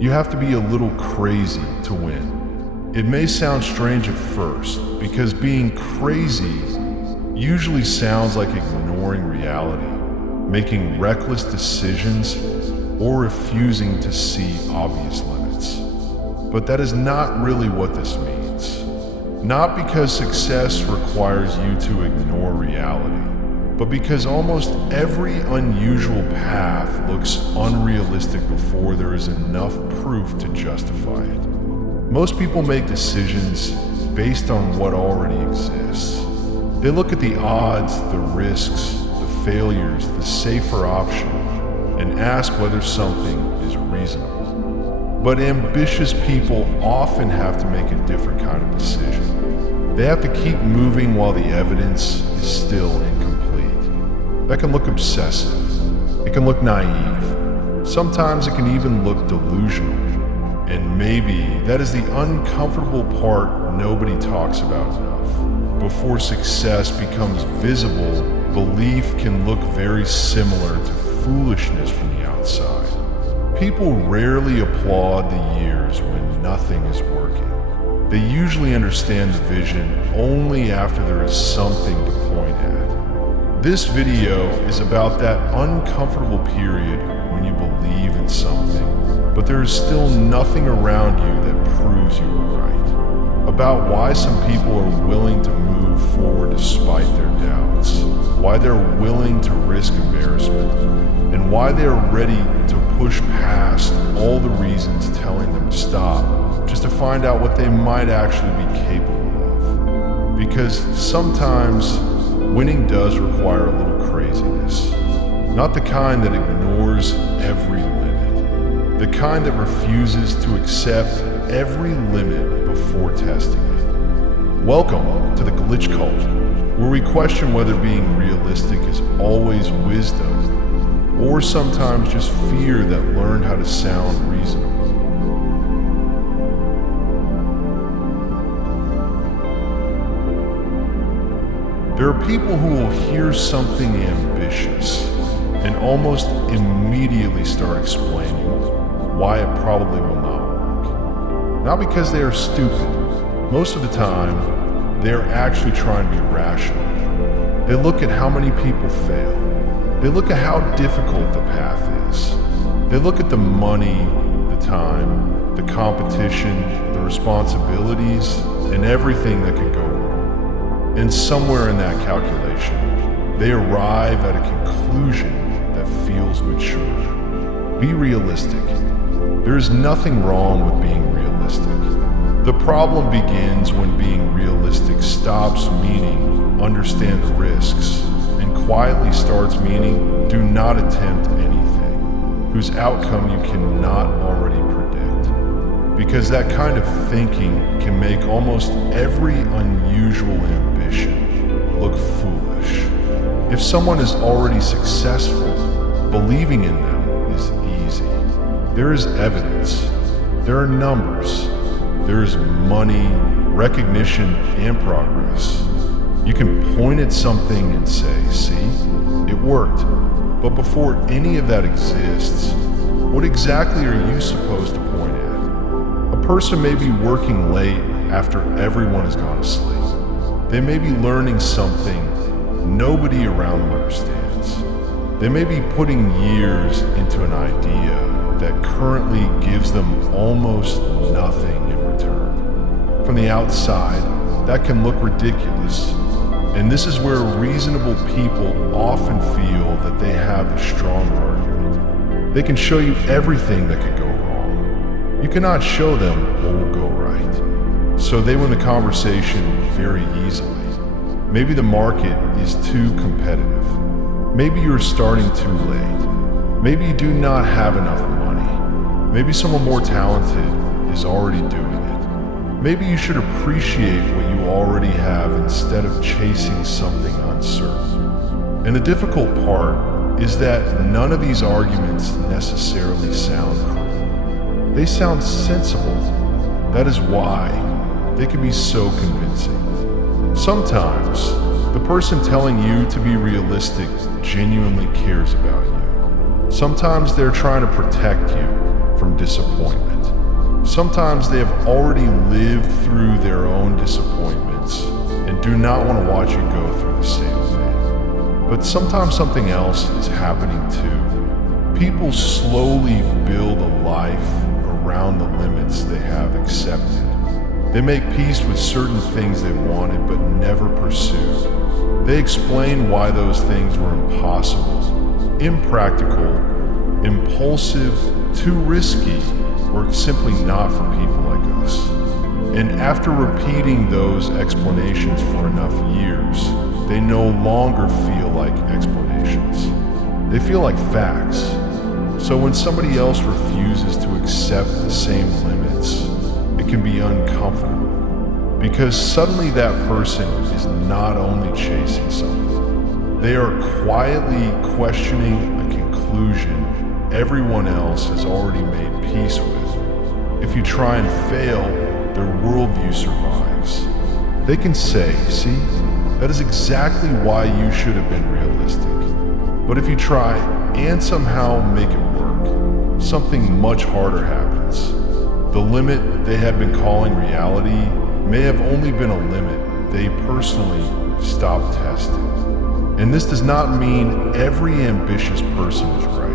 You have to be a little crazy to win. It may sound strange at first, because being crazy usually sounds like ignoring reality, making reckless decisions, or refusing to see obvious limits. But that is not really what this means. Not because success requires you to ignore reality, but because almost every unusual path looks unrealistic before there is enough proof to justify it. Most people make decisions based on what already exists. They look at the odds, the risks, the failures, the safer option, and ask whether something is reasonable. But ambitious people often have to make a different kind of decision. They have to keep moving while the evidence is still incomplete. That can look obsessive. It can look naive. Sometimes it can even look delusional. And maybe that is the uncomfortable part nobody talks about enough. Before success becomes visible, belief can look very similar to foolishness from the outside. People rarely applaud the years when nothing is working. They usually understand the vision only after there is something to point at. This video is about that uncomfortable period when you believe in something, but there is still nothing around you that proves you are right. About why some people are willing to move forward despite their doubts, why they're willing to risk embarrassment, and why they are ready to push past all the reasons telling them to stop, just to find out what they might actually be capable of. Because sometimes winning does require a little craziness. Not the kind that ignores every limit. The kind that refuses to accept every limit before testing it. Welcome to the glitch cult, where we question whether being realistic is always wisdom, or sometimes just fear that learned how to sound reasonable. There are people who will hear something ambitious and almost immediately start explaining why it probably will not work. Not because they are stupid. Most of the time, they are actually trying to be rational. They look at how many people fail. They look at how difficult the path is. They look at the money, the time, the competition, the responsibilities, and everything that could go wrong. And somewhere in that calculation, they arrive at a conclusion that feels mature. Be realistic. There is nothing wrong with being realistic. The problem begins when being realistic stops meaning understand the risks and quietly starts meaning do not attempt anything whose outcome you cannot already predict. Because that kind of thinking can make almost every unusual ambition look foolish. If someone is already successful, believing in them is easy. There is evidence. There are numbers. There is money, recognition, and progress. You can point at something and say, see, it worked. But before any of that exists, what exactly are you supposed to point at? A person may be working late after everyone has gone to sleep. They may be learning something nobody around them understands. They may be putting years into an idea that currently gives them almost nothing in return. From the outside, that can look ridiculous. And this is where reasonable people often feel that they have a strong argument. They can show you everything that could go wrong. You cannot show them what will go right. So they win the conversation very easily. Maybe the market is too competitive. Maybe you're starting too late. Maybe you do not have enough money. Maybe someone more talented is already doing it. Maybe you should appreciate what you already have instead of chasing something uncertain. And the difficult part is that none of these arguments necessarily sound cruel. They sound sensible. That is why they can be so convincing. Sometimes, the person telling you to be realistic genuinely cares about you. Sometimes they're trying to protect you from from disappointment. Sometimes they have already lived through their own disappointments and do not want to watch you go through the same thing. But sometimes something else is happening too. People slowly build a life around the limits they have accepted. They make peace with certain things they wanted but never pursued. They explain why those things were impossible, impractical, impulsive, too risky, or simply not for people like us. And after repeating those explanations for enough years, they no longer feel like explanations. They feel like facts. So when somebody else refuses to accept the same limits, it can be uncomfortable, because suddenly that person is not only chasing something, they are quietly questioning a conclusion everyone else has already made peace with. If you try and fail, their worldview survives. They can say, see, that is exactly why you should have been realistic. But if you try and somehow make it work, something much harder happens. The limit they had been calling reality may have only been a limit they personally stopped testing. And this does not mean every ambitious person is right.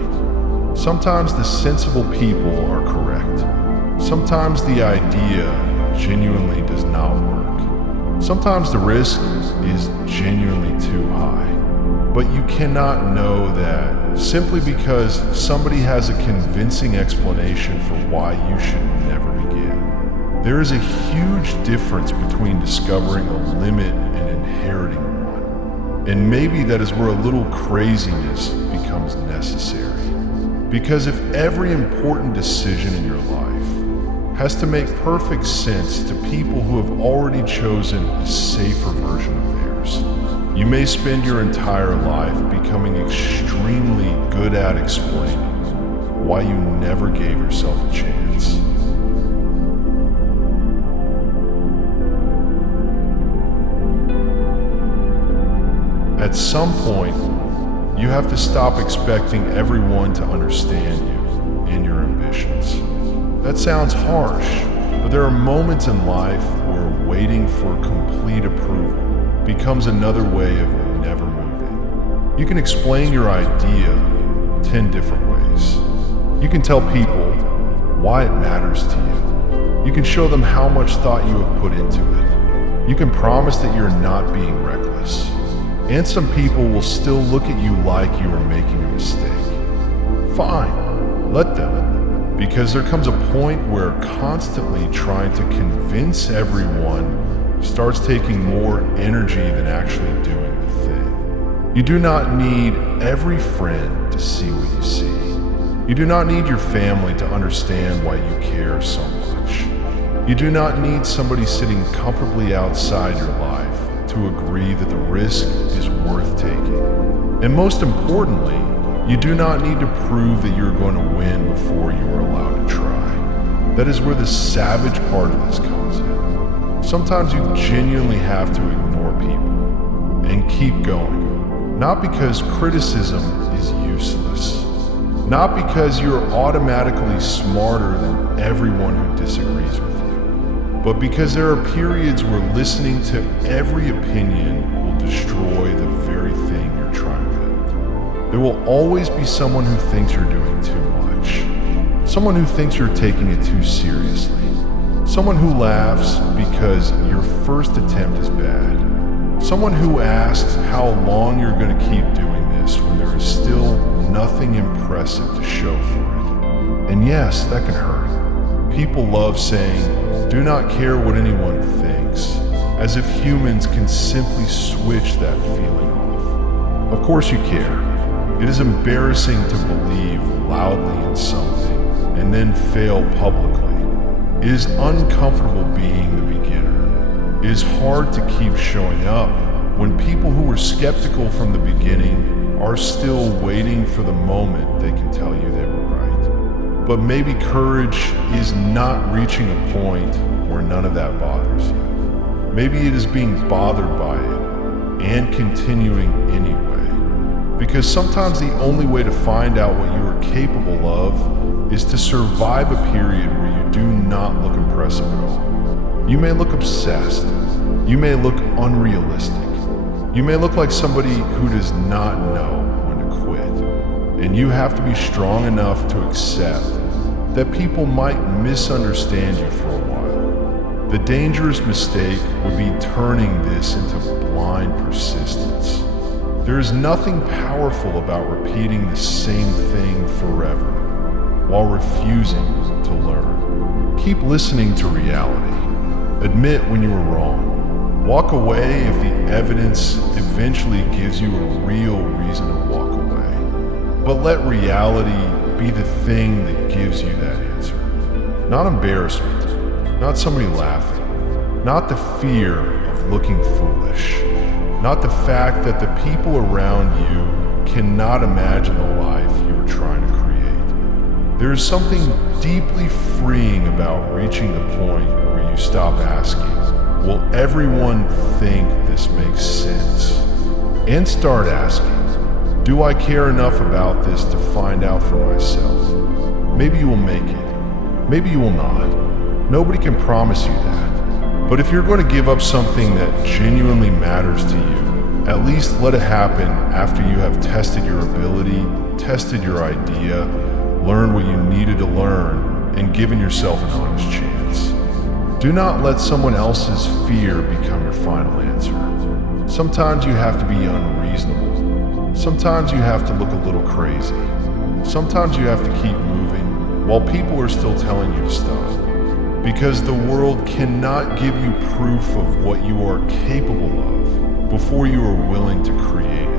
Sometimes the sensible people are correct. Sometimes the idea genuinely does not work. Sometimes the risk is genuinely too high. But you cannot know that simply because somebody has a convincing explanation for why you should never begin. There is a huge difference between discovering a limit and inheriting one. And maybe that is where a little craziness becomes necessary. Because if every important decision in your life has to make perfect sense to people who have already chosen a safer version of theirs, you may spend your entire life becoming extremely good at explaining why you never gave yourself a chance. At some point, you have to stop expecting everyone to understand you and your ambitions. That sounds harsh, but there are moments in life where waiting for complete approval becomes another way of never moving. You can explain your idea 10 different ways. You can tell people why it matters to you. You can show them how much thought you have put into it. You can promise that you're not being reckless. And some people will still look at you like you are making a mistake. Fine, let them. Because there comes a point where constantly trying to convince everyone starts taking more energy than actually doing the thing. You do not need every friend to see what you see. You do not need your family to understand why you care so much. You do not need somebody sitting comfortably outside your life to agree that the risk is worth taking. And most importantly, you do not need to prove that you're going to win before you are allowed to try. That is where the savage part of this comes in. Sometimes you genuinely have to ignore people and keep going. Not because criticism is useless. Not because you're automatically smarter than everyone who disagrees with you. But because there are periods where listening to every opinion will destroy the very thing you're trying to build. There will always be someone who thinks you're doing too much. Someone who thinks you're taking it too seriously. Someone who laughs because your first attempt is bad. Someone who asks how long you're going to keep doing this when there is still nothing impressive to show for it. And yes, that can hurt. People love saying, do not care what anyone thinks, as if humans can simply switch that feeling off. Of course you care. It is embarrassing to believe loudly in something and then fail publicly. It is uncomfortable being the beginner. It is hard to keep showing up when people who were skeptical from the beginning are still waiting for the moment they can tell you they were right. But maybe courage is not reaching a point where none of that bothers you. Maybe it is being bothered by it and continuing anyway. Because sometimes the only way to find out what you are capable of is to survive a period where you do not look impressive at all. You may look obsessed. You may look unrealistic. You may look like somebody who does not know when to quit. And you have to be strong enough to accept that people might misunderstand you for a while. The dangerous mistake would be turning this into blind persistence. There is nothing powerful about repeating the same thing forever while refusing to learn. Keep listening to reality. Admit when you were wrong. Walk away if the evidence eventually gives you a real reason to walk away. But let reality be the thing that gives you that answer. Not embarrassment, not somebody laughing, not the fear of looking foolish. Not the fact that the people around you cannot imagine the life you are trying to create. There is something deeply freeing about reaching the point where you stop asking, will everyone think this makes sense? And start asking, do I care enough about this to find out for myself? Maybe you will make it. Maybe you will not. Nobody can promise you that. But if you're going to give up something that genuinely matters to you, at least let it happen after you have tested your ability, tested your idea, learned what you needed to learn, and given yourself an honest chance. Do not let someone else's fear become your final answer. Sometimes you have to be unreasonable. Sometimes you have to look a little crazy. Sometimes you have to keep moving while people are still telling you to stop. Because the world cannot give you proof of what you are capable of before you are willing to create it.